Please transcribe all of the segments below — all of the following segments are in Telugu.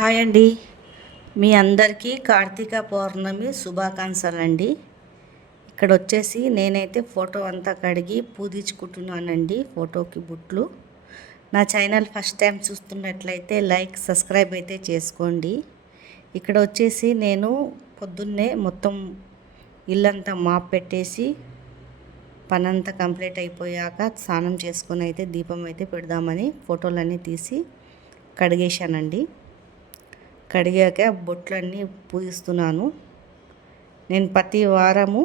హాయ్ అండి. మీ అందరికీ కార్తీక పౌర్ణమి శుభాకాంక్షలు అండి. ఇక్కడ వచ్చేసి నేనైతే ఫోటో అంతా కడిగి పూజించుకుంటున్నానండి. ఫోటోకి బుట్లు. నా ఛానల్ ఫస్ట్ టైం చూస్తున్నట్లయితే లైక్ సబ్స్క్రైబ్ అయితే చేసుకోండి. ఇక్కడ వచ్చేసి నేను పొద్దున్నే మొత్తం ఇల్లంతా మాప్ పెట్టేసి పనంతా కంప్లీట్ అయిపోయాక స్నానం చేసుకొని అయితే దీపం అయితే పెడదామని ఫోటోలన్నీ తీసి కడిగేశానండి. కడిగాక బొట్లన్నీ పూజిస్తున్నాను. నేను ప్రతి వారము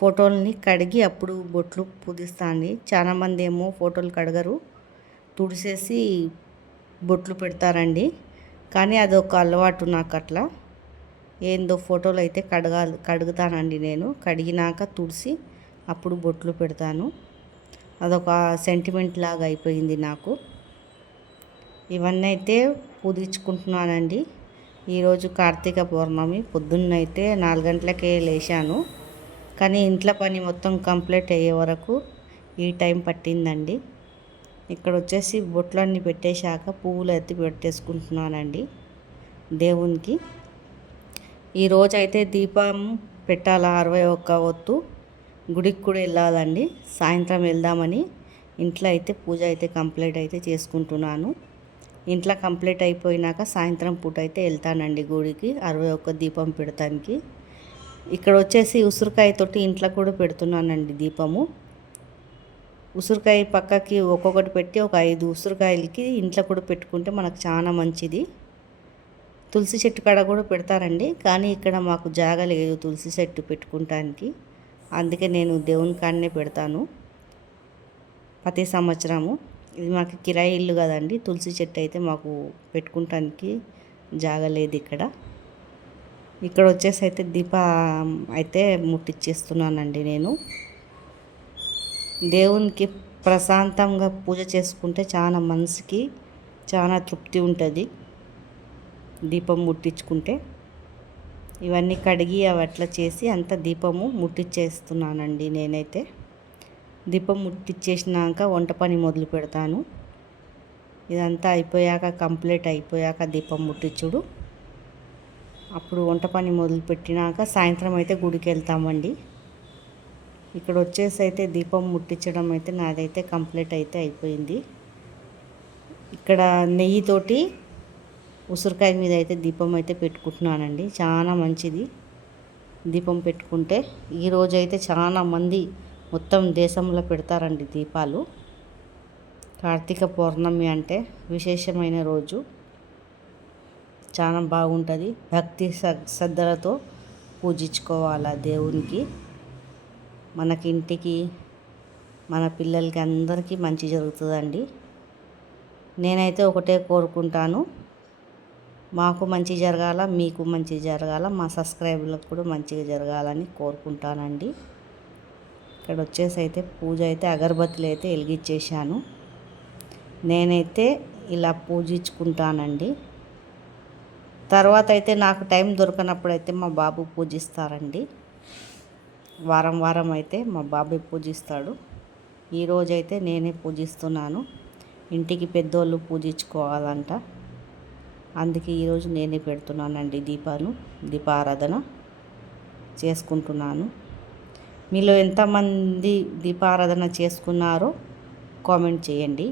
ఫోటోలని కడిగి అప్పుడు బొట్లు పూజిస్తాను. చాలామంది ఏమో ఫోటోలు కడగరు, తుడిసేసి బొట్లు పెడతారండి. కానీ అదొక అలవాటు నాకు. అట్లా ఏందో ఫోటోలు అయితే కడుగుతానండి. నేను కడిగినాక తుడిసి అప్పుడు బొట్లు పెడతాను. అదొక సెంటిమెంట్ లాగా అయిపోయింది నాకు. ఇవన్నీ అయితే పూజించుకుంటున్నానండి. ఈరోజు కార్తీక పౌర్ణమి. పొద్దున్నైతే 4 గంటలకే లేచాను. కానీ ఇంట్లో పని మొత్తం కంప్లీట్ అయ్యే వరకు ఈ టైం పట్టిందండి. ఇక్కడ వచ్చేసి బొట్లన్నీ పెట్టేశాక పువ్వులు ఎత్తి పెట్టేసుకుంటున్నానండి దేవునికి. ఈరోజు అయితే దీపం పెట్టాల 61 ఒత్తు. గుడికి కూడా వెళ్ళాలండి. సాయంత్రం వెళ్దామని ఇంట్లో అయితే పూజ అయితే కంప్లీట్ అయితే చేసుకుంటున్నాను. ఇంట్లో కంప్లీట్ అయిపోయినాక సాయంత్రం పూట అయితే వెళ్తానండి గుడికి 61 దీపం పెడతానికి. ఇక్కడ వచ్చేసి ఉసిరికాయతోటి ఇంట్లో కూడా పెడుతున్నానండి దీపము. ఉసిరికాయ పక్కకి ఒక్కొక్కటి పెట్టి ఒక 5 ఉసిరికాయలకి ఇంట్లో కూడా పెట్టుకుంటే మనకు చాలా మంచిది. తులసి చెట్టు కాడ కూడా పెడతారండి. కానీ ఇక్కడ మాకు జాగా లేదు తులసి చెట్టు పెట్టుకుంటానికి. అందుకే నేను దేవుని కాడనే పెడతాను ప్రతి సంవత్సరము. ఇది మాకు కిరాయి ఇల్లు కదండి. తులసి చెట్టు అయితే మాకు పెట్టుకుంటానికి జాగలేదు ఇక్కడ. ఇక్కడ వచ్చేసి అయితే దీపం అయితే ముట్టించేస్తున్నానండి నేను. దేవునికి ప్రశాంతంగా పూజ చేసుకుంటే చాలా మనసుకి చాలా తృప్తి ఉంటుంది దీపం ముట్టించుకుంటే. ఇవన్నీ కడిగి అవి అట్లా చేసి అంత దీపము ముట్టించేస్తున్నానండి నేనైతే. దీపం ముట్టించేసినాక వంట పని మొదలు పెడతాను. ఇదంతా అయిపోయాక కంప్లీట్ అయిపోయాక దీపం ముట్టించుడు. అప్పుడు వంట పని మొదలు పెట్టినాక సాయంత్రం అయితే గుడికి వెళ్తామండి. ఇక్కడ వచ్చేసి అయితే దీపం ముట్టించడం అయితే నాదైతే కంప్లీట్ అయితే అయిపోయింది. ఇక్కడ నెయ్యితోటి ఉసిరికాయ మీద అయితే దీపం అయితే పెట్టుకుంటున్నానండి. చాలా మంచిది దీపం పెట్టుకుంటే. ఈరోజు అయితే చాలా మంది మొత్తం దేశంలో పెడతారండి దీపాలు. కార్తీక పౌర్ణమి అంటే విశేషమైన రోజు. చాలా బాగుంటుంది. భక్తి శ్రద్ధలతో పూజించుకోవాలి దేవునికి. మనకి ఇంటికి మన పిల్లలకి అందరికీ మంచి జరుగుతుందండి. నేనైతే ఒకటే కోరుకుంటాను, మాకు మంచి జరగాల, మీకు మంచి జరగాల, మా సబ్స్క్రైబర్లకు కూడా మంచిగా జరగాలని కోరుకుంటానండి. ఇక్కడ వచ్చేసి అయితే పూజ అయితే అగరబత్తులు అయితే వెలిగించేసాను. నేనైతే ఇలా పూజించుకుంటానండి. తర్వాత అయితే నాకు టైం దొరకనప్పుడు అయితే మా బాబు పూజిస్తారండి. వారం వారం అయితే మా బాబు పూజిస్తాడు. ఈరోజైతే నేనే పూజిస్తున్నాను. ఇంటికి పెద్దోళ్ళు పూజించుకోవాలంట. అందుకే ఈరోజు నేనే పెడుతున్నానండి దీపారాధన చేసుకుంటున్నాను. మీలో ఎంతమంది దీపారాధన చేసుకున్నారో కామెంట్ చేయండి.